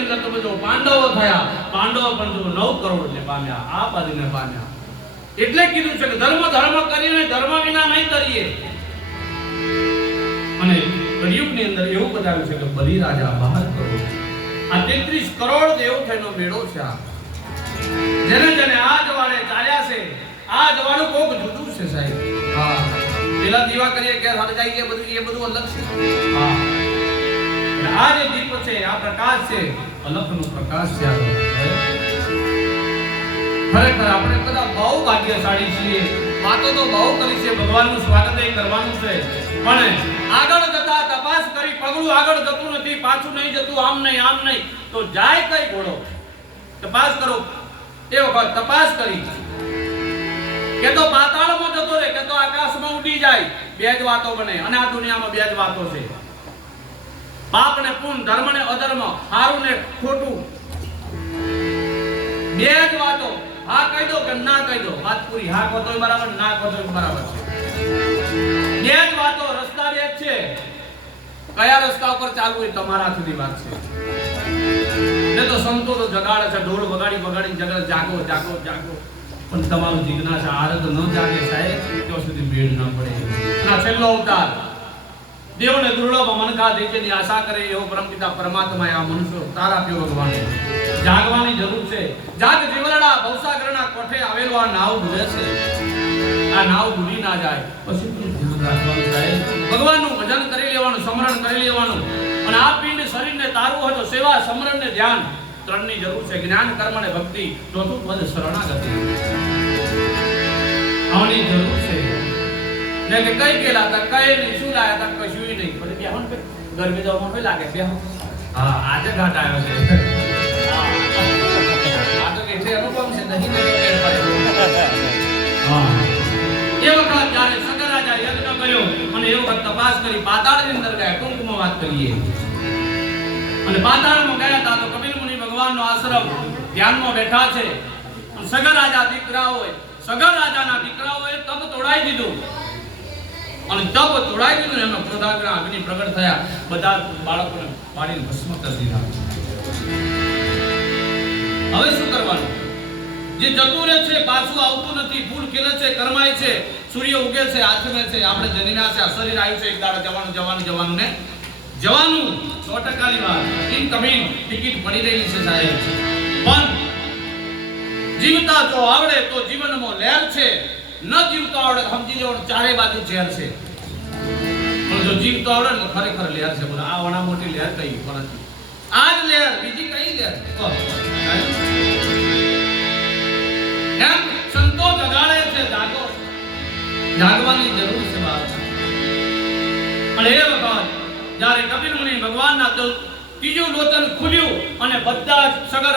અંદર તમે જો પાંડવો થયા, પાંડવો પણ જો 9 કરોડ ને પામ્યા, આ બાજુને પામ્યા. એટલે કીધું છે કે ધર્મ કરીને ધર્મ વિના નહીં તરીએ. અને કળિયુગની અંદર એવું બતાવ્યું છે કે બલિ રાજા 12 કરોડ. આ 33 કરોડ દેવ થઈનો મેળો છે. જેને આ જવાડે ચાલ્યા છે, આ જવાડું કોક જુદું છે સાહેબ. હા, પેલા દીવા કરીએ કે હાલ જાય કે બધું અલગ છે. હા, આ જે દીપ છે, આ પ્રકાશ છે, અલખનો પ્રકાશ છે. ખરેખર આપણે બધા બહુ ભાગ્યશાળી છીએ. વાતો તો બહુ કરી છે, ભગવાનનું સ્વાગત કરવાનું છે, પણ આગળ જતા તપાસ કરી પગલું આગળ જતું નથી, પાછું નહીં જતું, આમ નહીં તો જાય કઈ ઘોડો. તપાસ કરો. એ વખત તપાસ કરી કે તો પાતાળમાં જતો રહે કે તો આકાશમાં ઉડી જાય. બે જ વાતો બને, અને આ દુનિયામાં બે જ વાતો છે: પાપ ને પુણ્ય, ધર્મ ને અધર્મ, સારું ને ખોટું. બે જ વાતો. હા કહી દો કે ના કહી દો, વાત પૂરી. હા કહો તોય બરાબર, ના કહો તોય બરાબર છે. બે જ વાતો, રસ્તા બે જ છે. કયા રસ્તા ઉપર ચાલવું એ તમારા સુધી વાત છે. ને તો સંતો તો જગાડે છે, ઢોલ વગાડી જગત જાગો. પણ તમારું જિજ્ઞાસા આરત ન જાગે સાહેબ, ત્યાં સુધી ભેડ ન પડે. ના છેલ્લો અવતાર દેવને દુર્લભ મનખા દેજેની આશા કરે એવો પરમપિતા પરમાત્માએ આ મનુષ્ય અવતાર આપ્યો. ભગવાને જાગવાની જરૂર છે. જાગ જીવરડા ભવસાગરના કોઠે આવેલો આ નાવ ડૂબે છે. આ નાવ ડૂબી ના જાય પછી ધ્યાન રાખવાનું સાહેબ. ભગવાનનું ભજન કરી લેવાનું, સ્મરણ કરી લેવાનું. અને આ પિંડ શરીરને તારવું હોય તો સેવા, સ્મરણ ને ધ્યાન ત્રણની જરૂર છે. જ્ઞાન, કર્મ અને ભક્તિ. ચોથું પદ શરણાગતિ. આની જરૂર છે. ને કે કઈ ગયેલા હતા, કઈ નહીં, શું લાયા હતા, કશું નહીં. પણ બેહો ને ગરમી જવામાં કઈ લાગે બેહો. હા, આજે ઘાટ આવ્યો છે. આ તો કે છે અનુપમ છે, નહીં હા. એ વખત જ્યારે સગર રાજા યજ્ઞ કર્યો અને એ વખત તપાસ કરી, પાતાળની અંદર ગયા. ટૂંકમાં વાત કરીએ. અને પાતાળમાં ગયા હતા તો કપિલ મુનિ ભગવાનનો આશ્રમ ધ્યાનમાં બેઠા છે. સગર રાજા દીકરાઓએ, સગર રાજાના દીકરાઓએ તપ તોડાઈ દીધું. અને તપ તોડાઈ દીધું, એમાં ક્રોધાગ્નિ અગ્નિ પ્રગટ થયા. બધા બાળકોને પાડીને ભસ્મ કરી દીધા. હવે શું કરવાનું? જે જતું રહે છે, પાછું આવતું નથી. ફૂલ ખીલે છે, કરમાય છે, સૂર્ય ઉગે છે, આથમે છે. આપણે જનીના છે, આ શરીર આવ્યું છે, એક દાડો જવાનું ને જવાનું. 100% ની વાત. ઇનકમિંગ ટિકિટ પડી રહી છે સાહેબ. પણ જીવતા જો આવડે તો જીવનમાં લહેર છે, ન જીવતો આવડે સમજી લેવાનું ચારે બાજુ ઝેર છે. પણ જો જીવતો આવડે ને ખરેખર લહેર છે. બોલો આ વણા મોટી લહેર કઈ પણ આ જ લહેર, બીજી કઈ લહેર? એમ સંતો જગાડે છે, જાગો. જાગવાની જરૂર છે બાપ. અને એ વખત જ્યારે કપિલ મુનિ ભગવાનના ત્રીજું લોચન ખુલ્યું અને બધા સગર